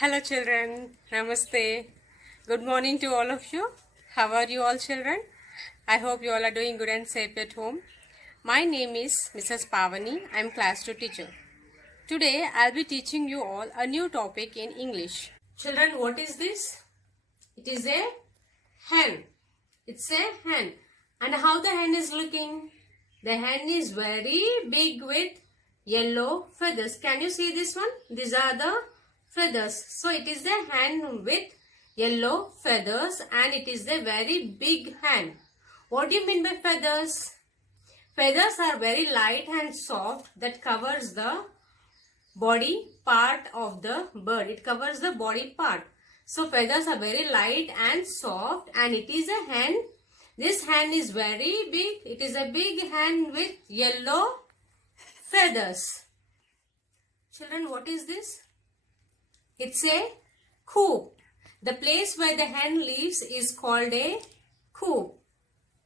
Hello children, Namaste. Good morning to all of you. How are you all children? I hope you all are doing good and safe at home. My name is Mrs. Pavani. I am class 2 teacher. Today I'll be teaching you all a new topic in English. Children, what is this? It is a hen. It's a hen. And how the hen is looking? The hen is very big with yellow feathers. Can you see this one? These are the feathers. So it is the hen with yellow feathers and it is the very big hen. What do you mean by feathers? Feathers are very light and soft that covers the body part of the bird. It covers the body part. So feathers are very light and soft and it is a hen. This hen is very big. It is a big hen with yellow feathers. Children, what is this? It's a coop. The place where the hen lives is called a coop.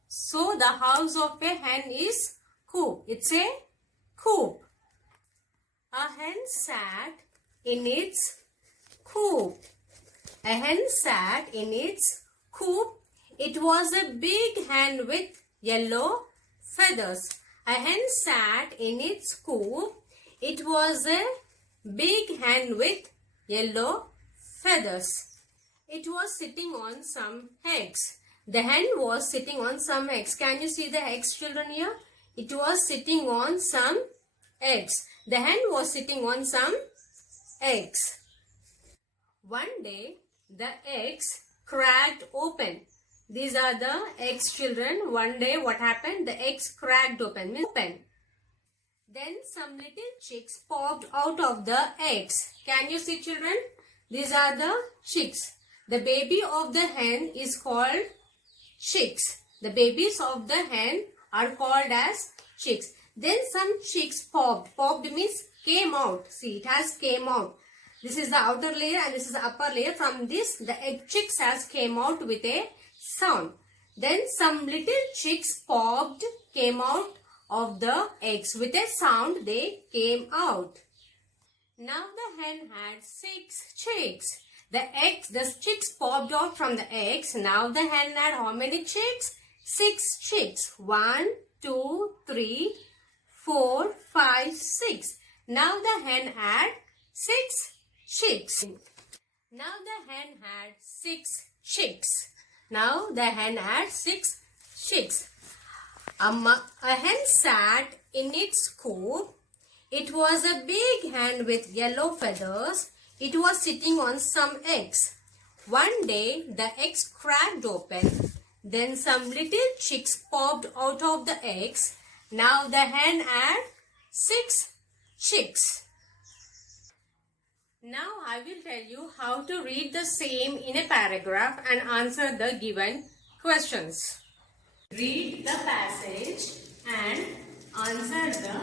So the house of a hen is coop. It's a coop. A hen sat in its coop. A hen sat in its coop. It was a big hen with yellow feathers. A hen sat in its coop. It was a big hen with yellow feathers. It was sitting on some eggs. The hen was sitting on some eggs. Can you see the eggs, children, here? It was sitting on some eggs. The hen was sitting on some eggs. One day, the eggs cracked open. These are the eggs, children. One day, what happened? The eggs cracked open. Then some little chicks popped out of the eggs. Can you see, children? These are the chicks. The baby of the hen is called chicks. The babies of the hen are called as chicks. Then some chicks popped. Popped means came out. See, it has came out. This is the outer layer and this is the upper layer. From this, the egg chicks has came out with a sound. Then some little chicks popped, came out of the eggs. With a sound, they came out. Now the hen had 6 chicks. The chicks popped out from the eggs. Now the hen had how many chicks? 6 chicks. 1, 2, 3, 4, 5, 6. Now the hen had 6 chicks. Now the hen had 6 chicks. Now the hen had 6 chicks. A hen sat in its coop. It was a big hen with yellow feathers. It was sitting on some eggs. One day, the eggs cracked open. Then some little chicks popped out of the eggs. Now the hen had 6 chicks. Now I will tell you how to read the same in a paragraph and answer the given questions. Read the passage and answer the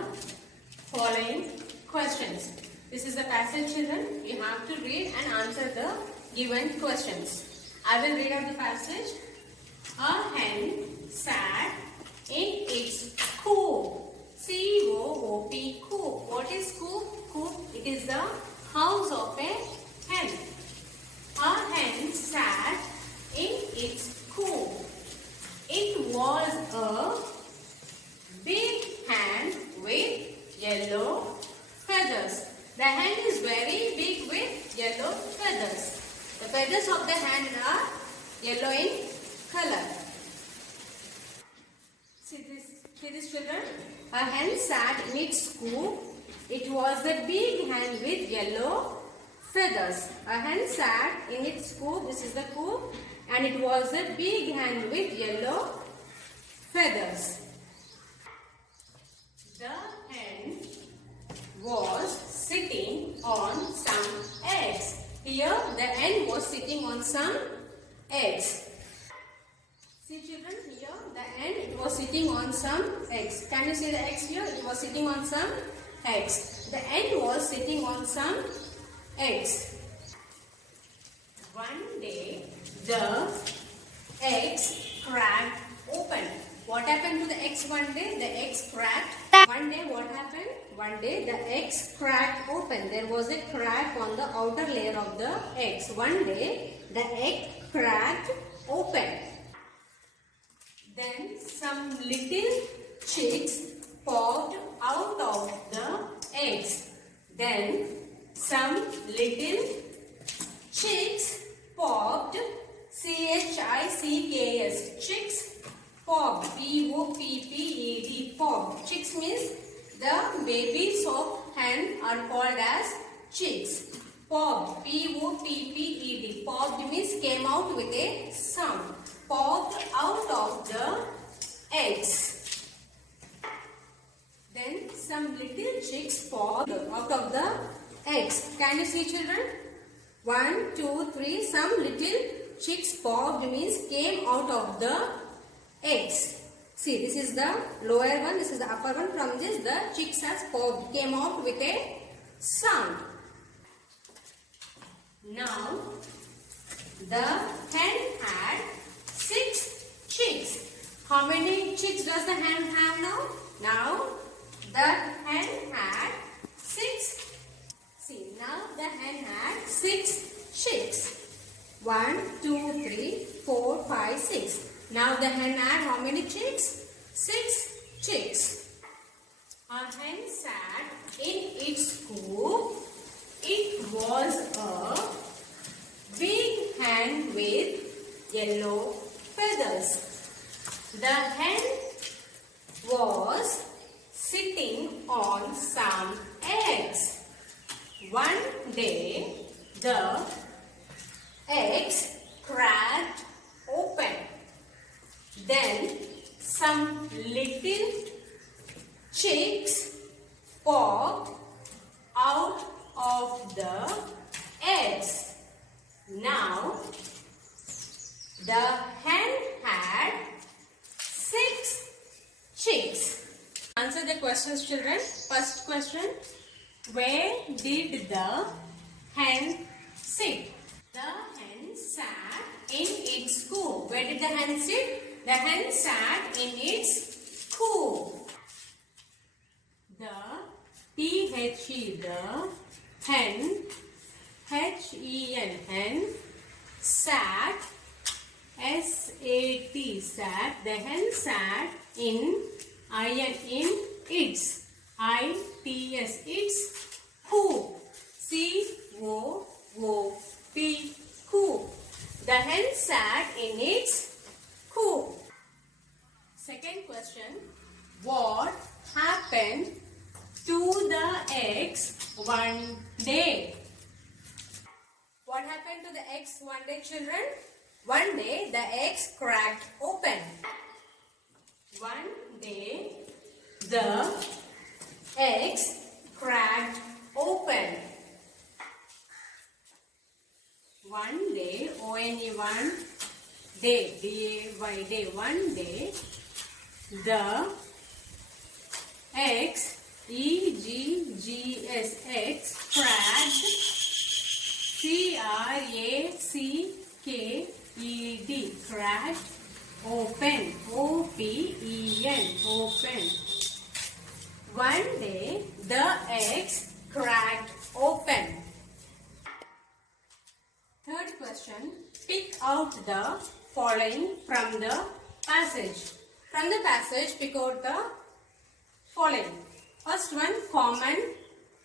following questions. This is the passage, children. You have to read and answer the given questions. I will read out the passage. A hen sat in its coop. C-O-O-P, coop. What is coop? Coop, it is the house of a hen. A hen sat in its coop. It was a big hen with yellow feathers. The hen is very big with yellow feathers. The feathers of the hen are yellow in color. See this, children? A hen sat in its coop. It was a big hen with yellow feathers. A hen sat in its coop. This is the coop. And it was a big hen with yellow feathers. The hen was sitting on some eggs. Here the hen was sitting on some eggs. See, children, here the hen was sitting on some eggs. Can you see the eggs here? It was sitting on some eggs. The hen was sitting on some eggs. One day the eggs cracked open. What happened to the eggs one day? The eggs cracked One day what happened? One day the eggs cracked open. There was a crack on the outer layer of the eggs. One day the egg cracked open. Then some little chicks popped out of the eggs. Then some little chicks popped, chicks, chicks popped, P-O-P-P-E-D, popped. Chicks means the babies of hen are called as chicks. Popped, P-O-P-P-E-D, popped means came out with a sound. Popped out of the eggs. Then some little chicks popped out of the eggs. Can you see, children? 1, 2, 3. Some little chicks popped means came out of the eggs. See, this is the lower one, this is the upper one. From this, the chicks has popped, came out with a sound. Now, the hen had 6 chicks. How many chicks does the hen have now? Now, the hen had 6. See, now the hen had 6 chicks. 1, 2, 3, 4, 5, 6. Now the hen had how many chicks? 6 chicks. A hen sat in its coop. It was a big hen with yellow feathers. The hen was sitting on some eggs. One day, the eggs cracked open. Then some little chicks popped out of the eggs. Now, the hen had 6 chicks. Answer the questions, children. First question, where did the hen sit? The hen sat in its coop. Where did the hen sit? The hen sat in its coop. The T-H-E, the hen, H-E-N, hen, sat, S-A-T, sat. The hen sat in, I-N, in its, I-T-S, its coop, C-O-O-P, coop. The hen sat in its coop. Second question, what happened to the eggs one day? What happened to the eggs one day, children? One day the eggs cracked open. One day the eggs cracked open. One day, O-N-E, one day, D-A-Y, day, one day, the eggs, E-G-G-S, eggs, cracked, C-R-A-C-K-E-D, cracked, open, O-P-E-N, open. One day, the eggs cracked open. Third question, pick out the following from the passage. From the passage, pick out the following. First one, common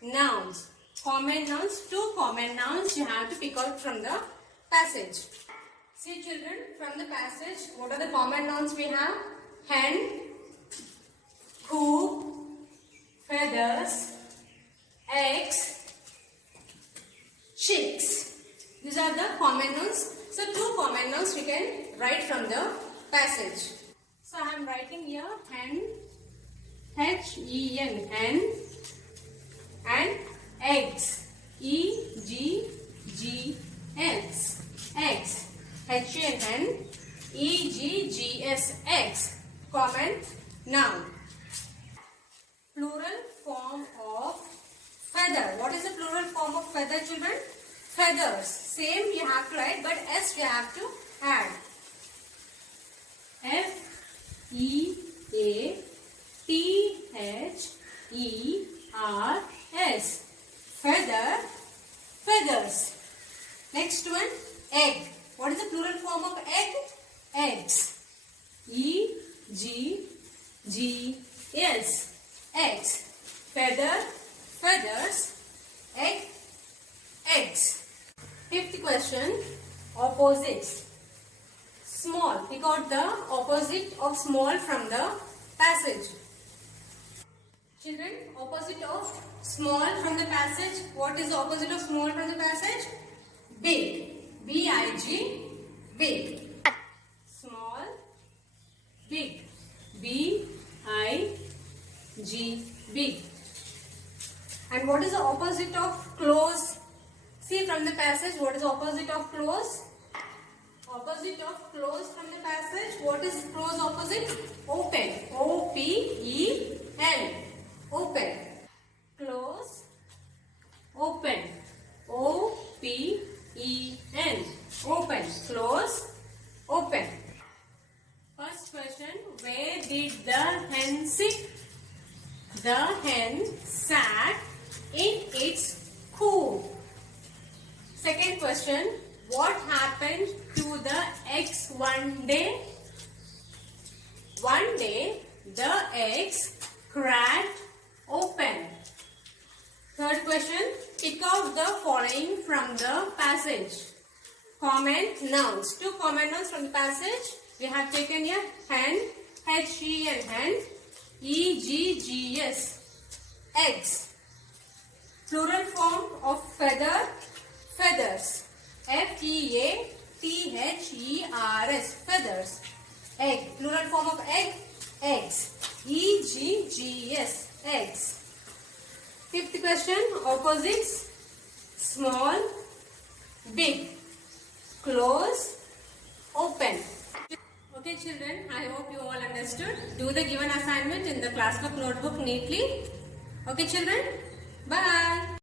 nouns. Common nouns, 2 common nouns you have to pick out from the passage. See, children, from the passage, what are the common nouns we have? Hen, coop, feathers, eggs, chicks. These are the common nouns. So, 2 common nouns we can write from the passage. So, I am writing here hen, H-E-N, hen, and eggs, E-G-G-S, eggs, H-E-N, hen, E-G-G-S, eggs, common noun. Plural form of feather. What is the plural form of feather, children? Feathers. Same you have to write, but S you have to add. F-E-A T-H-E-R-S. Feather, feathers. Next one, egg. What is the plural form of egg? Eggs. E-G-G-S. Eggs. Feather, feathers. Egg, eggs. Fifth question, opposites. Small. We got the opposite of small from the passage. Children, opposite of small from the passage. What is the opposite of small from the passage? Big. B-I-G. Big. Small. Big. B-I-G. Big. And what is the opposite of close? See from the passage, what is the opposite of close? Opposite of close from the passage. What is close opposite? Open. O-P-E-N. Open. Close. Open. O-P-E-N. Open. Close. Open. First question. Where did the hen sit? The hen sat in its coop. Second question. What happened to the eggs one day? One day, the eggs cracked open. Third question. Pick out the following from the passage. Comment nouns. Two comment nouns from the passage. We have taken here hen, H-E-N, hen, E-G-G-S, eggs. Plural form of feather, feathers. F-E-A-T-H-E-R-S, feathers. Egg, plural form of egg, eggs. E-G-G-S, eggs. Fifth question, opposites, small, big, close, open. Okay children, I hope you all understood. Do the given assignment in the class book notebook neatly. Okay children, bye.